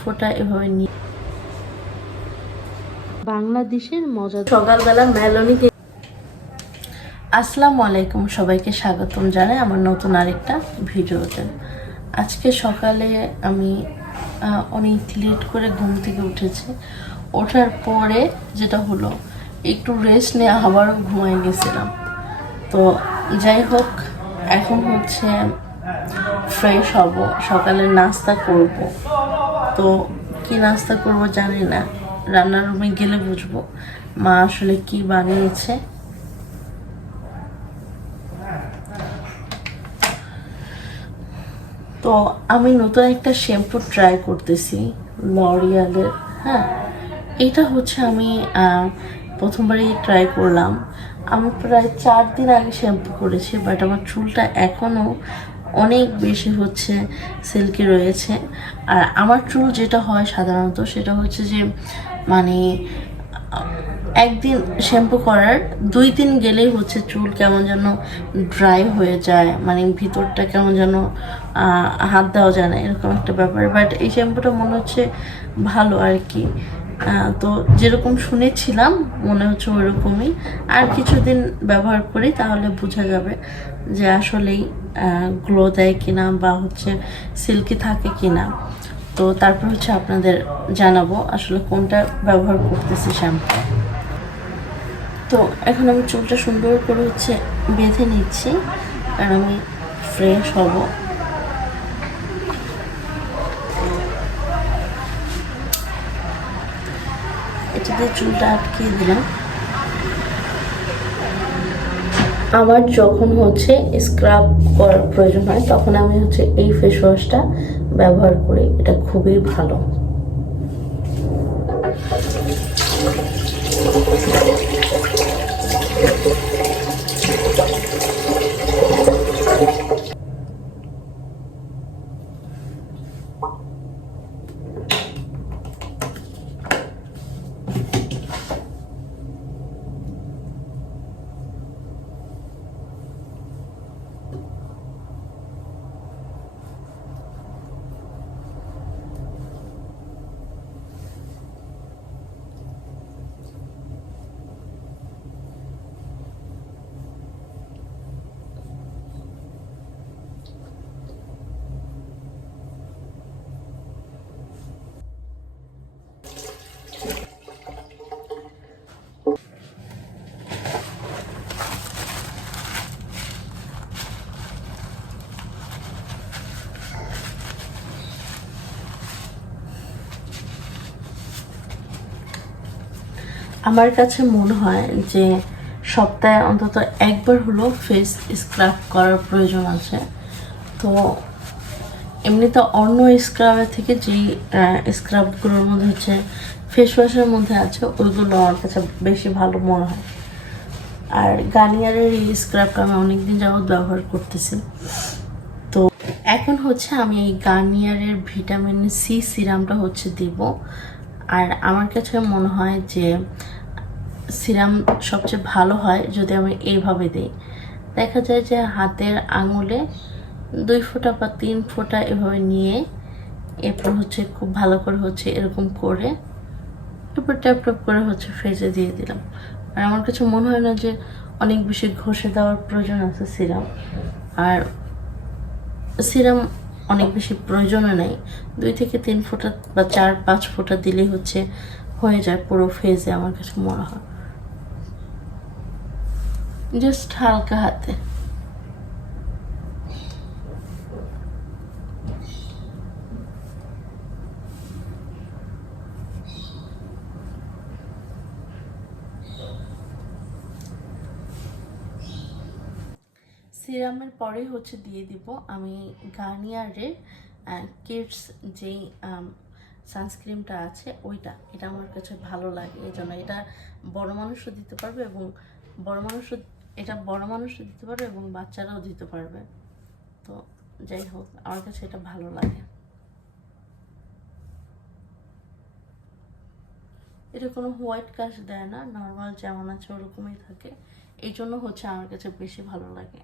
ফোঁটা এভাবে নিয়ে বাংলাদেশের মজা সকালবেলা মেলোনিতে। আসসালামু আলাইকুম, সবাইকে স্বাগতম জানাই আমার নতুন আরেকটা ভিডিওতে। আজকে সকালে আমি অনেক লেট করে ঘুম থেকে উঠেছি। ওঠার পরে যেটা হলো, একটু রেস্ট নিয়ে আবারও ঘুমাই গেছিলাম। তো যাই হোক, এখন হচ্ছে ফ্রেশ হব, সকালে নাস্তা করব। তো কি নাস্তা করব জানি না, রান্নার রুমে গেলে বুঝবো মা আসলে কি বানিয়েছে। তো আমি নতুন একটা শ্যাম্পু ট্রাই করতেছি, লরিয়ালের। হ্যাঁ, এটা হচ্ছে আমি প্রথমবারই ট্রাই করলাম। আমি প্রায় 4 দিন আগে শ্যাম্পু করেছি, বাট আমার চুলটা এখনও অনেক বেশি হচ্ছে সিল্কি রয়েছে। আর আমার চুল যেটা হয় সাধারণত সেটা হচ্ছে যে মানে একদিন শ্যাম্পু করার 2 দিন গেলেই হচ্ছে চুল কেমন যেন ড্রাই হয়ে যায়, মানে ভিতরটা কেমন যেন হাত দেওয়া যায় না, এরকম একটা ব্যাপার। বাট এই শ্যাম্পুটা মনে হচ্ছে ভালো আর কি। তো যেরকম শুনেছিলাম মনে হচ্ছে ওইরকমই। আর কিছুদিন ব্যবহার করি তাহলে বোঝা যাবে যে আসলেই গ্লো দেয় কিনা বা হচ্ছে সিল্কি থাকে কিনা। তো তারপর হচ্ছে আপনাদের জানাবো আসলে কোনটা ব্যবহার করতেছি শ্যাম্পু। তো এখন আমি চুলটা সুন্দর করে হচ্ছে বেঁধে নিচ্ছি, আর আমি ফ্রেশ হব। এটা দিয়ে চুলটা আটকে দিলাম। আমার যখন হচ্ছে স্ক্রাব করার প্রয়োজন হয় তখন আমি হচ্ছে এই ফেস ওয়াশটা ব্যবহার করি, এটা খুবই ভালো। আমার কাছে মনে হয় যে সপ্তাহে অন্তত একবার হলো ফেস স্ক্রাব করার প্রয়োজন আছে। তো এমনিতে অন্য স্ক্রাবের থেকে যেই স্ক্রাবগুলোর মধ্যে হচ্ছে ফেস ওয়াশের মধ্যে আছে ওইগুলো আমার কাছে বেশি ভালো মনে হয়। আর গার্নিয়ারের এই স্ক্রাবটা আমি অনেকদিন যাবৎ ব্যবহার করতেছি। তো এখন হচ্ছে আমি এই গার্নিয়ারের ভিটামিন সি সিরামটা হচ্ছে দিব। আর আমার কাছে মনে হয় যে সিরাম সবচেয়ে ভালো হয় যদি আমি এইভাবে দিই। দেখা যায় যে হাতের আঙুলে 2 ফোঁটা বা 3 ফোঁটা এভাবে নিয়ে এরপর হচ্ছে খুব ভালো করে হচ্ছে এরকম করে এরপর ট্যাপ ট্যাপ করে হচ্ছে ফেজে দিয়ে দিলাম। আর আমার কাছে মনে হয় না যে অনেক বেশি ঘষে দেওয়ার প্রয়োজন আছে সিরাম। আর সিরাম অনেক বেশি প্রয়োজনও নেই, 2 থেকে 3 ফোঁটা বা 4-5 ফোঁটা দিলেই হচ্ছে হয়ে যায় পুরো ফেজে, আমার কাছে মনে হয়। জাস্ট হালকা হাতে। সিরামের পরেই হচ্ছে দিয়ে দিব আমি গার্নিয়ারের কিডস যেই সানস্ক্রিনটা আছে ওইটা। এটা আমার কাছে ভালো লাগে, এই জন্য এটা বড় মানুষও দিতে পারবে এবং বড় মানুষও দিতে পারবে এবং বাচ্চারাও দিতে পারবে। তো যাই হোক, আমার কাছে এটা ভালো লাগে। এটা কোনো হোয়াইট কাস্ট দেয় না, নর্মাল যেমন আছে ওরকমই থাকে, এই জন্য হচ্ছে আমার কাছে বেশি ভালো লাগে।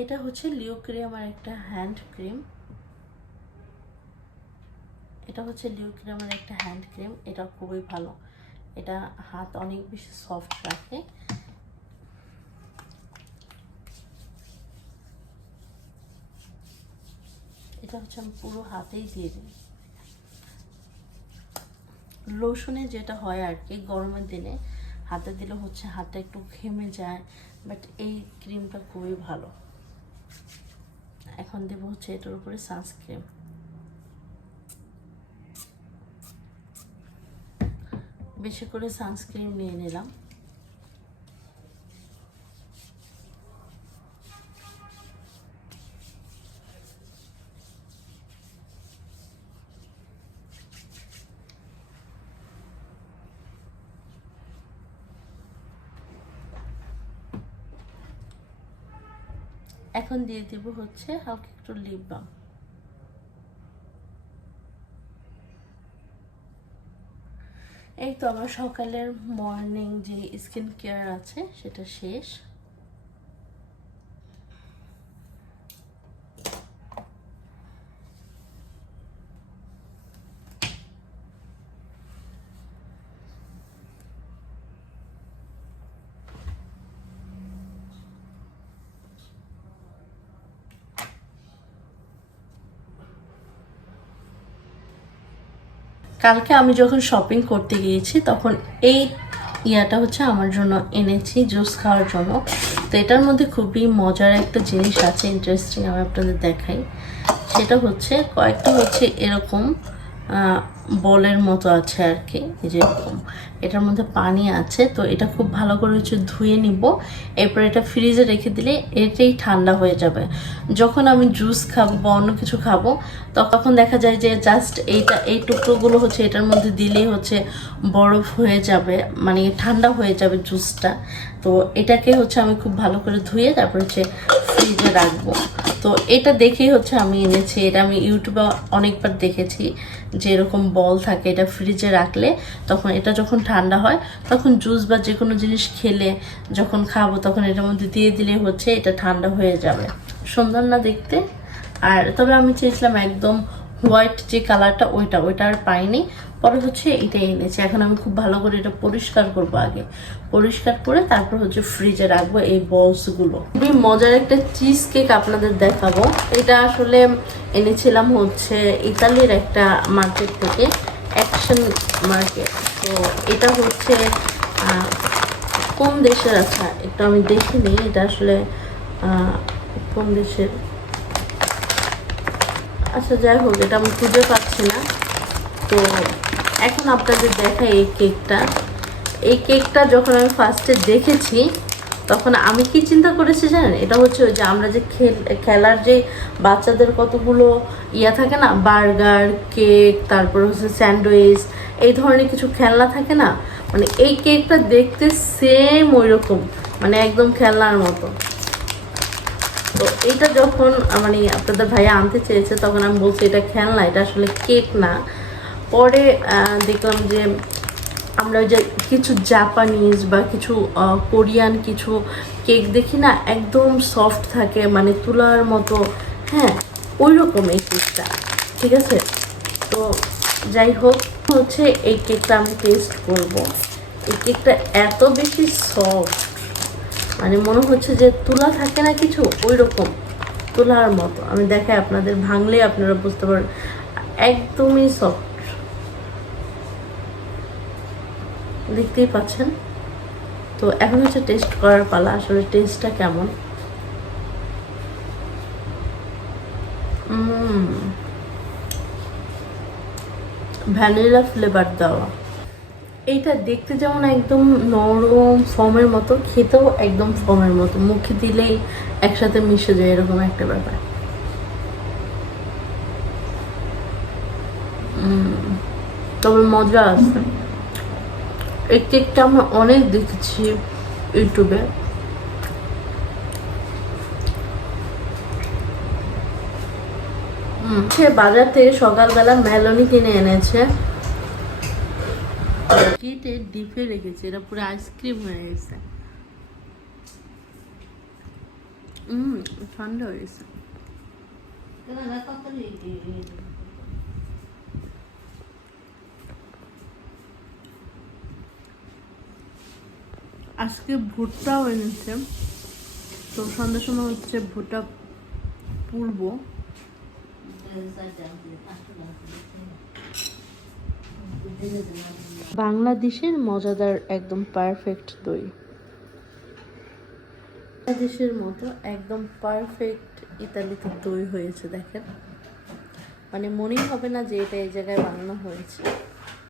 এটা হচ্ছে লিও ক্রিমের একটা হ্যান্ড ক্রিম। এটা হচ্ছে লিও ক্রিমের একটা হ্যান্ড ক্রিম। এটা খুবই ভালো, এটা হাত অনেক বেশি সফট রাখে। এটা হচ্ছে আমি পুরো হাতেই দিয়ে দিই। লোশনে যেটা হয় আর কি, গরমের দিনে হাতে দিলে হচ্ছে হাতটা একটু ঘেমে যায়, বাট এই ক্রিমটা খুবই ভালো। এখন দেবো হচ্ছে এটার উপরে সানস্ক্রিন। বেশি করে সানস্ক্রিন নিয়ে নিলাম। এখন দিয়ে দিব হচ্ছে হালকা একটু লিপ বাম। এই তো আমার সকালের মর্নিং যে স্কিন কেয়ার আছে সেটা শেষ। কালকে আমি যখন শপিং করতে গিয়েছি তখন এই ইয়াটা হচ্ছে আমার জন্য এনেছি জুস খাওয়ার জন্য। তো এটার মধ্যে খুবই মজার একটা জিনিস আছে, ইন্টারেস্টিং, আমি আপনাদের দেখাই। সেটা হচ্ছে কয়েকটা হচ্ছে এরকম বলের মতো আছে আর কি, যেরকম এটার মধ্যে পানি আছে। তো এটা খুব ভালো করে হচ্ছে ধুয়ে নিব, এরপর এটা ফ্রিজে রেখে দিলে এটাই ঠান্ডা হয়ে যাবে। যখন আমি জুস খাবো বা অন্য কিছু খাবো তখন দেখা যায় যে জাস্ট এই টুকরোগুলো হচ্ছে এটার মধ্যে দিলেই হচ্ছে বরফ হয়ে যাবে, মানে ঠান্ডা হয়ে যাবে জুসটা। তো এটাকে হচ্ছে আমি খুব ভালো করে ধুয়ে তারপর হচ্ছে ফ্রিজে রাখবো। তো এটা দেখেই হচ্ছে আমি এনেছি। এটা আমি ইউটিউবে অনেকবার দেখেছি যে এরকম বল থাকে, এটা ফ্রিজে রাখলে তখন এটা যখন ঠান্ডা হয় তখন জুস বা যে কোনো জিনিস খেলে যখন খাবো তখন এটার মধ্যে দিয়ে দিলে হচ্ছে এটা ঠান্ডা হয়ে যাবে। সুন্দর না দেখতে? আর তবে আমি চেয়েছিলাম একদম হোয়াইট যে কালারটা, ওইটা আর পাইনি। পরে হচ্ছে এটাই এনেছি। এখন আমি খুব ভালো করে এটা পরিষ্কার করব, আগে পরিষ্কার করে তারপর হচ্ছে ফ্রিজে রাখবো এই বলসগুলো। খুবই মজার একটা চিজ কেক আপনাদের দেখাবো। এটা আসলে এনেছিলাম হচ্ছে ইতালির একটা মার্কেট থেকে, অ্যাকশন মার্কেট। তো এটা হচ্ছে কোন দেশের, আচ্ছা একটু আমি দেখিনি এটা আসলে কোন দেশের। আচ্ছা যাই হোক, এটা আমি খুঁজে পাচ্ছি না। তো এখন আপনাদের দেখাই এই কেকটা যখন আমি ফার্স্টে দেখেছি তখন আমি কি চিন্তা করেছি জানেন? এটা হচ্ছে ওই যে আমরা যে খেলার যে বাচ্চাদের কতগুলো ইয়া থাকে না, বার্গার, কেক, তারপর হচ্ছে স্যান্ডউইচ, এই ধরনের কিছু খেলনা থাকে না, মানে এই কেকটা দেখতে সেম ওই রকম, মানে একদম খেলনার মতো। তো এটা যখন মানে আপনাদের ভাইয়া আনতে চেয়েছে তখন আমি বলছি এটা খেলনা, এটা আসলে কেক না। পরে দেখলাম যে আমরা যে কিছু জাপানিজ বা কিছু কোরিয়ান কিছু কেক দেখি না, একদম সফট থাকে, মানে তুলার মতো, হ্যাঁ ওই রকম এই কেকটা, ঠিক আছে। তো যাই হোক, হচ্ছে এই কেকটা আমি টেস্ট করব। এই কেকটা এত বেশি সফট, মানে মনে হচ্ছে যে তুলা থাকে না কিছু, ওই রকম তুলার মতো। আমি দেখাই আপনাদের, ভাঙলে আপনারা বুঝতে পারেন, একদমই সফট, দেখতেই পাচ্ছেন। তো এখন হচ্ছে টেস্ট করার পালা, আসলে টেস্টটা কেমন। ভ্যানিলা ফ্লেভার দেওয়া। এইটা দেখতে যেমন একদম নরম ফর্মের মতো, খেতেও একদম ফর্মের মতো, মুখে দিলেই একসাথে মিশে যায়, এরকম একটা ব্যাপার। তবে মজা আছে। এই কেকটা আমরা অনেক দেখেছি ইউটিউবে। সে বাজার থেকে সকালবেলা মেলনি কিনে এনেছে, কেটে ডিপে রেখেছে, এটা পুরো আইসক্রিম হয়ে গেছে। ঠান্ডা হয়ে গেছে। আজকে ভুট্টাও এনেছে, তো সন্ধ্যার সময় হচ্ছে ভুট্টা পুড়বো। বাংলাদেশের মজাদার একদম পারফেক্ট দই, বাংলাদেশের মতো একদম পারফেক্ট ইতালিতে দই হয়েছে। দেখেন, মানে মনেই হবে না যে এটা এই জায়গায় বানানো হয়েছে।